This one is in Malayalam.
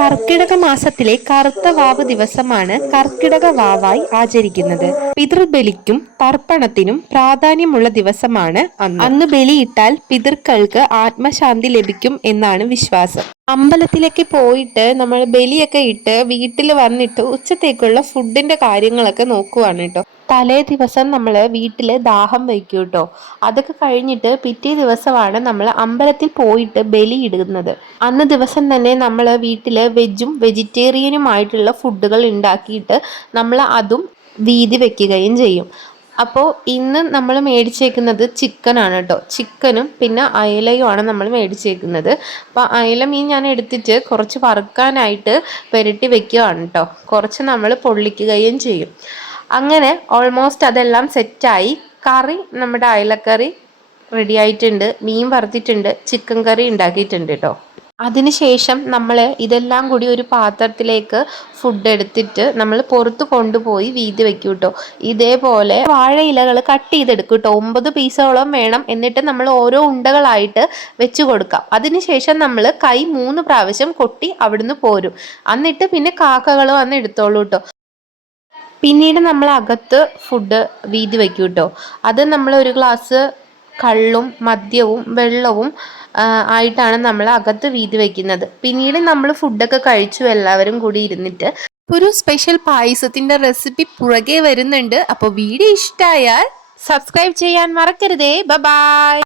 കർക്കിടക മാസത്തിലെ കറുത്ത വാവ് ദിവസമാണ് കർക്കിടക വാവായി ആചരിക്കുന്നത്. പിതൃബലിക്കും തർപ്പണത്തിനും പ്രാധാന്യമുള്ള ദിവസമാണ് അന്ന്. അന്ന് ബലിയിട്ടാൽ പിതൃക്കൾക്ക് ആത്മശാന്തി ലഭിക്കും എന്നാണ് വിശ്വാസം. അമ്പലത്തിലേക്ക് പോയിട്ട് നമ്മൾ ബലിയൊക്കെ ഇട്ട് വീട്ടിൽ വന്നിട്ട് ഉച്ചത്തേക്കുള്ള ഫുഡിന്റെ കാര്യങ്ങളൊക്കെ നോക്കുവാണ് കേട്ടോ. തലേ ദിവസം നമ്മൾ വീട്ടിൽ ദാഹം വയ്ക്കും കേട്ടോ അതൊക്കെ കഴിഞ്ഞിട്ട് പിറ്റേ ദിവസമാണ് നമ്മൾ അമ്പലത്തിൽ പോയിട്ട് ബലിയിടുന്നത് അന്ന് ദിവസം തന്നെ നമ്മൾ വീട്ടിൽ വെജും വെജിറ്റേറിയനുമായിട്ടുള്ള ഫുഡുകൾ ഉണ്ടാക്കിയിട്ട് നമ്മൾ അതും വീതി വെക്കുകയും ചെയ്യും. അപ്പോൾ ഇന്ന് നമ്മൾ മേടിച്ചേക്കുന്നത് ചിക്കനാണ് കേട്ടോ ചിക്കനും പിന്നെ അയലയുമാണ് നമ്മൾ മേടിച്ചേക്കുന്നത്. അപ്പോൾ അയല മീൻ ഞാൻ എടുത്തിട്ട് കുറച്ച് വറുക്കാനായിട്ട് പുരട്ടി വെക്കുകയാണ് കേട്ടോ കുറച്ച് നമ്മൾ പൊള്ളിക്കുകയും ചെയ്യും. അങ്ങനെ ഓൾമോസ്റ്റ് അതെല്ലാം സെറ്റായി കറി നമ്മുടെ അയലക്കറി റെഡി ആയിട്ടുണ്ട്. മീൻ വറുത്തിട്ടുണ്ട്. ചിക്കൻ കറി ഉണ്ടാക്കിയിട്ടുണ്ട് കേട്ടോ അതിനുശേഷം നമ്മൾ ഇതെല്ലാം കൂടി ഒരു പാത്രത്തിലേക്ക് ഫുഡ് എടുത്തിട്ട് നമ്മൾ പുറത്ത് കൊണ്ടുപോയി വീതി വെക്കും കേട്ടോ ഇതേപോലെ വാഴയിലകൾ കട്ട് ചെയ്തെടുക്കും കേട്ടോ ഒമ്പത് പീസോളം വേണം എന്നിട്ട് നമ്മൾ ഓരോ ഉണ്ടകളായിട്ട് വെച്ച് കൊടുക്കാം. അതിനുശേഷം നമ്മൾ കൈ മൂന്ന് പ്രാവശ്യം കൊട്ടി അവിടുന്ന് പോരും. എന്നിട്ട് പിന്നെ കാക്കകൾ വന്ന് എടുത്തോളൂ കേട്ടോ പിന്നീട് നമ്മൾ അകത്ത് ഫുഡ് വീതി വയ്ക്കും കേട്ടോ അത് നമ്മൾ ഒരു ഗ്ലാസ് കള്ളും മദ്യവും വെള്ളവും ആയിട്ടാണ് നമ്മൾ അകത്ത് വീതി വയ്ക്കുന്നത് പിന്നീട് നമ്മൾ ഫുഡൊക്കെ കഴിച്ചു എല്ലാവരും കൂടി ഇരുന്നിട്ട് ഒരു സ്പെഷ്യൽ പായസത്തിന്റെ റെസിപ്പി പുറകെ വരുന്നുണ്ട്. അപ്പോൾ വീഡിയോ ഇഷ്ടമായാൽ സബ്സ്ക്രൈബ് ചെയ്യാൻ മറക്കരുതേ. ബൈ